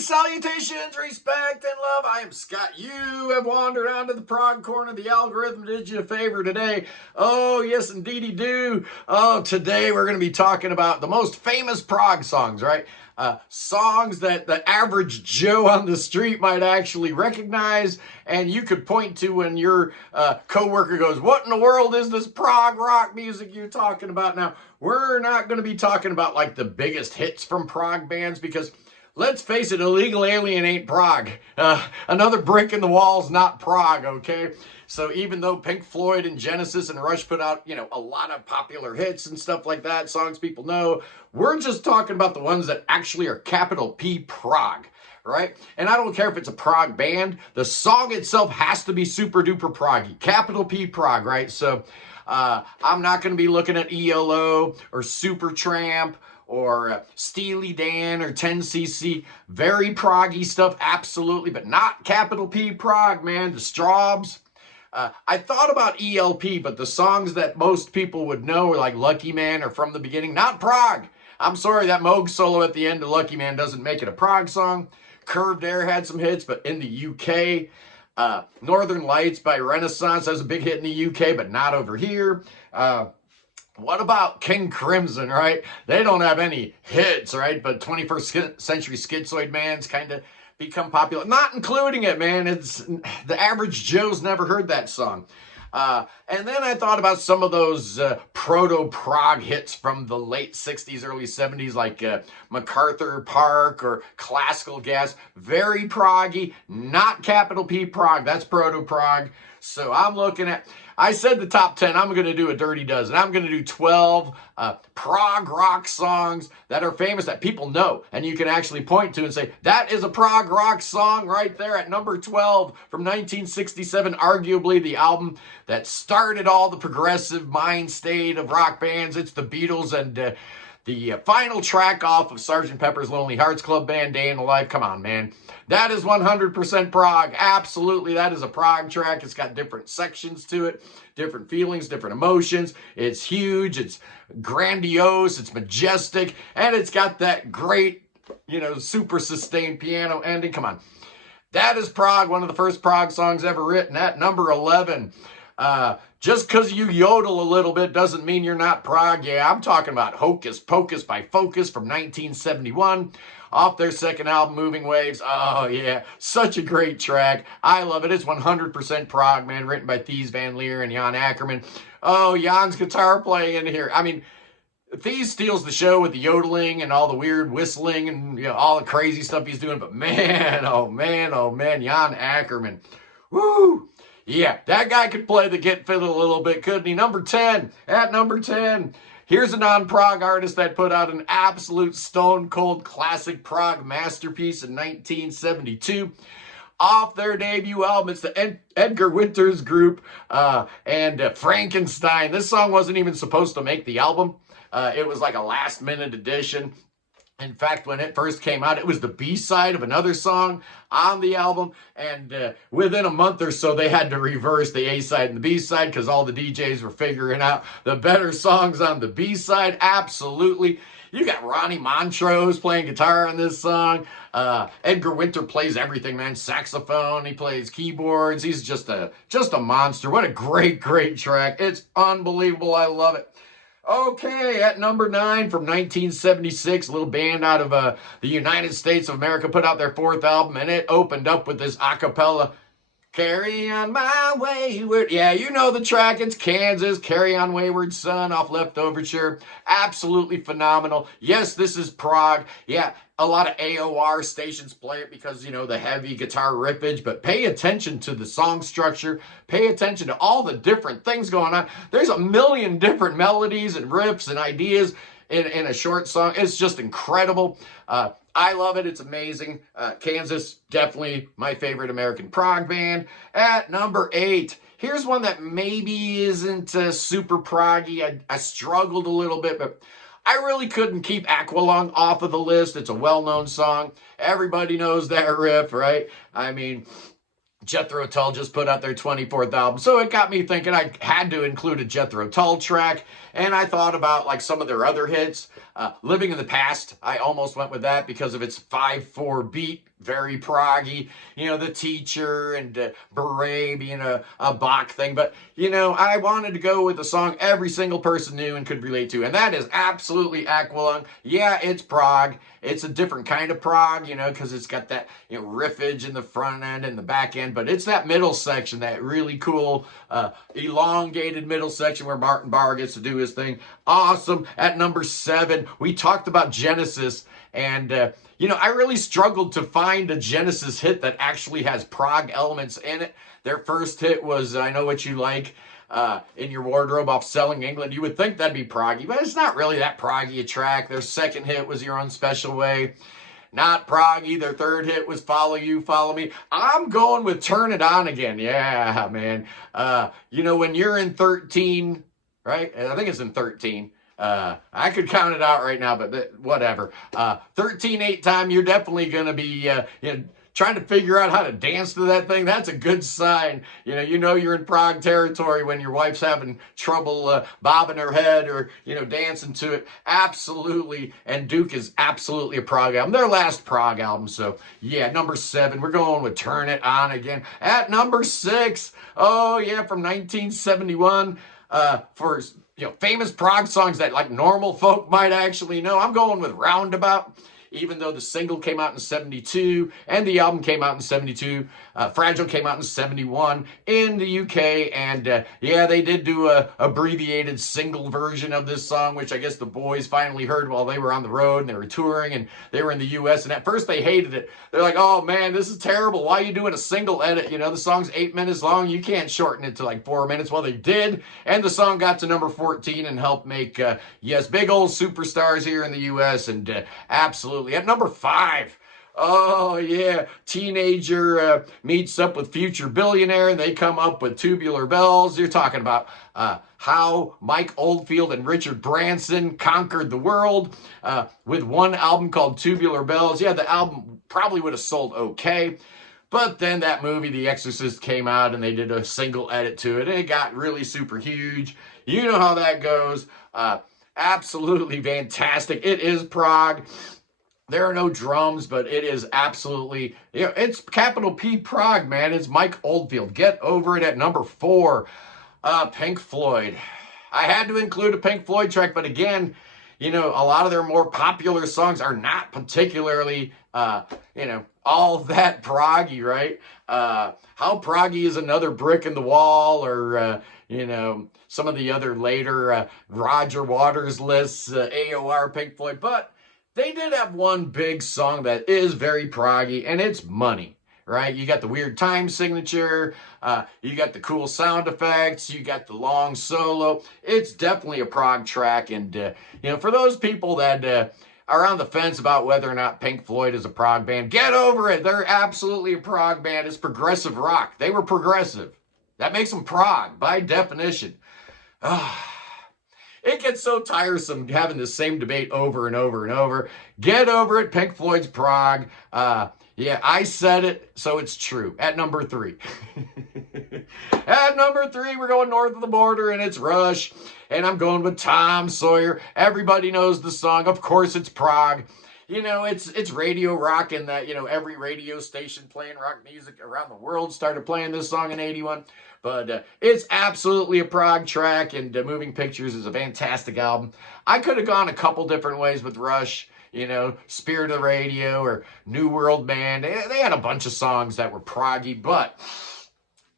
Salutations, respect, and love. I am Scott. You have wandered onto the prog corner. The algorithm did you a favor today. Oh, yes, indeedy do. Oh, today we're going to be talking about the most famous prog songs, right? Songs that the average Joe on the street might actually recognize, and you could point to when your coworker goes, "What in the world is this prog rock music you're talking about?" Now, we're not going to be talking about like the biggest hits from prog bands because let's face it, Illegal Alien ain't prog. Another brick in the wall's not prog, okay? So even though Pink Floyd and Genesis and Rush put out, a lot of popular hits and stuff like that, songs people know, we're just talking about the ones that actually are capital P prog, right? And I don't care if it's a prog band, the song itself has to be super duper proggy. Capital P prog, right? So I'm not going to be looking at ELO or Supertramp or Steely Dan or 10cc. Very proggy stuff, absolutely, but not capital P prog, man. The Straubs. I thought about ELP, but the songs that most people would know are like Lucky Man or From the Beginning, not prog. I'm sorry, that Moog solo at the end of Lucky Man doesn't make it a prog song. Curved Air had some hits, but in the UK. Northern Lights by Renaissance has a big hit in the UK, but not over here. What about King Crimson, right? They don't have any hits, right? But 21st Century Schizoid Man's kind of become popular. Not including it, man. It's the average Joe's never heard that song. And then I thought about some of those proto-prog hits from the late 60s, early 70s, like MacArthur Park or Classical Gas. Very proggy, not capital P prog. That's proto-prog. So I'm looking at, I said the top 10, I'm going to do a dirty dozen. I'm going to do 12 prog rock songs that are famous that people know. And you can actually point to and say, that is a prog rock song right there at number 12 from 1967, arguably the album that started all the progressive mind state of rock bands. It's the Beatles and the final track off of Sgt. Pepper's Lonely Hearts Club Band, Day in the Life. Come on, man. That is 100% prog. Absolutely, that is a prog track. It's got different sections to it, different feelings, different emotions. It's huge, it's grandiose, it's majestic, and it's got that great, super sustained piano ending. Come on. That is prog, one of the first prog songs ever written at number 11. Just because you yodel a little bit doesn't mean you're not prog. Yeah, I'm talking about Hocus Pocus by Focus from 1971 off their second album, Moving Waves. Oh, yeah, such a great track. I love it. It's 100% prog, man, written by Thies Van Leer and Jan Ackerman. Oh, Jan's guitar playing in here. I mean, Thies steals the show with the yodeling and all the weird whistling and all the crazy stuff he's doing. But man, oh, man, Jan Ackerman. Woo! Yeah, that guy could play the git fiddle a little bit, couldn't he? Number 10, at number 10, here's a non-prog artist that put out an absolute stone-cold classic prog masterpiece in 1972. Off their debut album, it's the Edgar Winters Group and Frankenstein. This song wasn't even supposed to make the album. It was like a last-minute addition. In fact, when it first came out, it was the B-side of another song on the album, and within a month or so, they had to reverse the A-side and the B-side because all the DJs were figuring out the better songs on the B-side. Absolutely. You got Ronnie Montrose playing guitar on this song. Edgar Winter plays everything, man. Saxophone, he plays keyboards. He's just a monster. What a great track. It's unbelievable. I love it. Okay, at number 9 from 1976, a little band out of the United States of America put out their 4th album, and it opened up with this a cappella, Carry On My Wayward. Yeah, you know the track. It's Kansas, Carry On Wayward Son off Left Overture. Absolutely phenomenal. Yes, this is prog. Yeah, a lot of AOR stations play it because, the heavy guitar riffage, but pay attention to the song structure. Pay attention to all the different things going on. There's a million different melodies and riffs and ideas in a short song. It's just incredible. I love it. It's amazing. Kansas, definitely my favorite American prog band. At number 8, here's one that maybe isn't super proggy. I struggled a little bit, but I really couldn't keep Aqualung off of the list. It's a well-known song. Everybody knows that riff, right? I mean, Jethro Tull just put out their 24th album, so it got me thinking I had to include a Jethro Tull track, and I thought about like some of their other hits. Living in the Past, I almost went with that because of its 5/4 beat, very proggy. You know, The Teacher and Beret being a Bach thing. But, you know, I wanted to go with a song every single person knew and could relate to. And that is absolutely Aqualung. Yeah, it's prog. It's a different kind of prog, you know, because it's got that, you know, riffage in the front end and the back end. But it's that middle section, that really cool, elongated middle section where Martin Barr gets to do his thing. Awesome. At number 7, we talked about Genesis. And, you know, I really struggled to find a Genesis hit that actually has prog elements in it. Their first hit was I Know What You Like in Your Wardrobe off Selling England. You would think that'd be proggy, but it's not really that proggy a track. Their second hit was Your Own Special Way. Not proggy. Their third hit was Follow You, Follow Me. I'm going with Turn It On Again. Yeah, man. You know, when you're in 13, right? I think it's in 13. I could count it out right now, but whatever. 13 8 time, you're definitely going to be you know, trying to figure out how to dance to that thing. That's a good sign. You know you're in prog territory when your wife's having trouble bobbing her head or, you know, dancing to it. Absolutely. And Duke is absolutely a prog album. Their last prog album. So, yeah, number 7. We're going with Turn It On Again. At number 6, oh, yeah, from 1971, for... you know, famous prog songs that like normal folk might actually know. I'm going with Roundabout, even though the single came out in 72 and the album came out in 72. Fragile came out in 71 in the UK. And yeah, they did do a abbreviated single version of this song, which I guess the boys finally heard while they were on the road and they were touring and they were in the US. And at first they hated it. They're like, oh man, this is terrible. Why are you doing a single edit? You know, the song's 8 minutes long. You can't shorten it to like 4 minutes. Well, they did. And the song got to number 14 and helped make, yes, big old superstars here in the US. And absolutely. At number 5, oh, yeah, teenager meets up with future billionaire, and they come up with Tubular Bells. You're talking about how Mike Oldfield and Richard Branson conquered the world with one album called Tubular Bells. Yeah, the album probably would have sold okay, but then that movie, The Exorcist, came out, and they did a single edit to it, and it got really super huge. You know how that goes. Absolutely fantastic. It is prog. There are no drums, but it is absolutely, you know, it's capital P prog, man. It's Mike Oldfield. Get over it. At number 4, Pink Floyd. I had to include a Pink Floyd track, but again, you know, a lot of their more popular songs are not particularly, you know, all that proggy, right? How proggy is Another Brick in the Wall, or, you know, some of the other later Roger Waters lists, AOR Pink Floyd, but they did have one big song that is very proggy, and it's Money, right? You got the weird time signature, you got the cool sound effects, you got the long solo. It's definitely a prog track, and, you know, for those people that are on the fence about whether or not Pink Floyd is a prog band, get over it. They're absolutely a prog band. It's progressive rock. They were progressive. That makes them prog, by definition. It gets so tiresome having the same debate over and over and over. Get over it. Pink Floyd's prog. Yeah, I said it, so it's true. At number 3. At number 3, we're going north of the border, and it's Rush. And I'm going with Tom Sawyer. Everybody knows the song. Of course, it's prog. You know, it's radio rock, in that, you know, every radio station playing rock music around the world started playing this song in 81. But it's absolutely a prog track, and Moving Pictures is a fantastic album. I could have gone a couple different ways with Rush, you know, Spirit of the Radio or New World Band. They had a bunch of songs that were proggy, but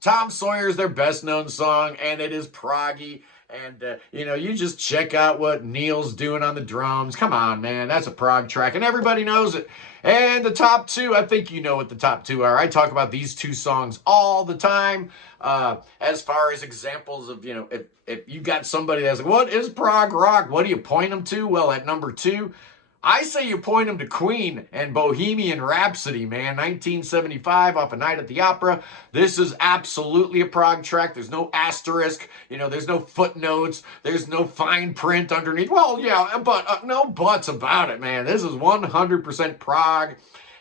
Tom Sawyer is their best known song, and it is proggy. And, you know, you just check out what Neil's doing on the drums. Come on, man. That's a prog track, and everybody knows it. And the top 2, I think you know what the top 2 are. I talk about these 2 songs all the time as far as examples of, you know, if you got somebody that's like, what is prog rock? What do you point them to? Well, at number 2, I say you point them to Queen and Bohemian Rhapsody, man. 1975 off A Night at the Opera. This is absolutely a prog track. There's no asterisk. You know, there's no footnotes. There's no fine print underneath. Well, yeah, but no buts about it, man. This is 100% prog.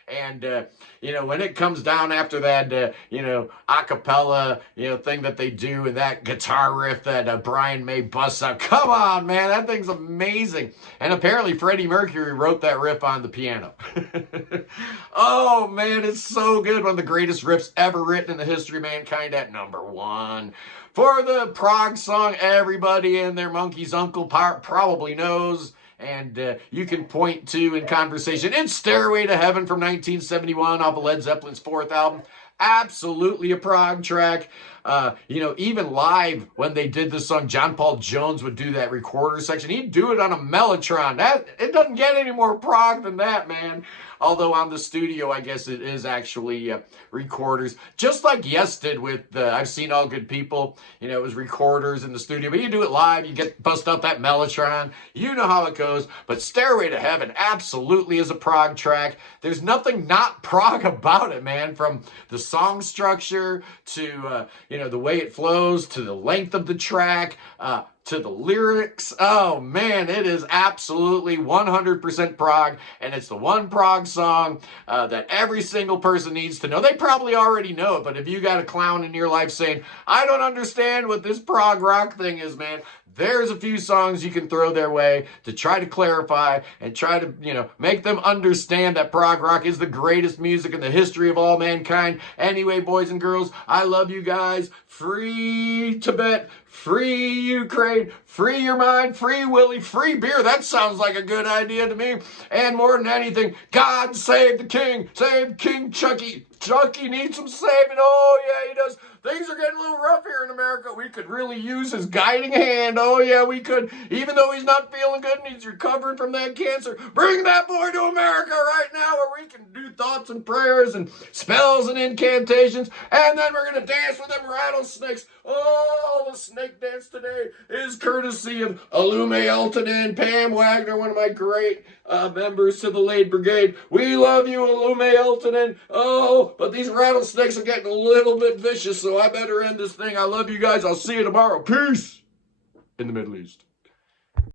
And, when it comes down after that, a cappella, thing that they do, and that guitar riff that Brian May busts out, come on, man, that thing's amazing. And apparently Freddie Mercury wrote that riff on the piano. Oh, man, it's so good. One of the greatest riffs ever written in the history of mankind at number 1. For the Prog song, everybody and their monkey's uncle probably knows, and you can point to in conversation, it's Stairway to Heaven from 1971 off of Led Zeppelin's 4th album. Absolutely a Prog track. Even live when they did this song, John Paul Jones would do that recorder section. He'd do it on a Mellotron. It doesn't get any more Prog than that, man. Although on the studio, I guess it is actually recorders. Just like Yes did with I've Seen All Good People. It was recorders in the studio. But you do it live, you bust out that Mellotron. You know how it goes. But Stairway to Heaven absolutely is a Prog track. There's nothing not Prog about it, man. From the song structure to, the way it flows, to the length of the track, to the lyrics. Oh, man, it is absolutely 100% Prog, and it's the one Prog song that every single person needs to know. They probably already know it, but if you got a clown in your life saying, I don't understand what this prog rock thing is, man, there's a few songs you can throw their way to try to clarify and try to, make them understand that prog rock is the greatest music in the history of all mankind. Anyway, boys and girls, I love you guys. Free Tibet, free Ukraine, free your mind, free Willie, free beer. That sounds like a good idea to me. And more than anything, God save the king. Save King Chucky. Chucky needs some saving. Oh, yeah, he does. Things are getting a little rough here in America. We could really use his guiding hand. Oh, yeah, we could. Even though he's not feeling good and he's recovering from that cancer, bring that boy to America right now where we can do thoughts and prayers and spells and incantations. And then we're going to dance with them rattlesnakes. Oh, the snake dance today is courtesy of Alume Elton and Pam Wagner, one of my great members to the Lade Brigade. We love you, Alume Elton. But these rattlesnakes are getting a little bit vicious, so I better end this thing. I love you guys. I'll see you tomorrow. Peace in the Middle East.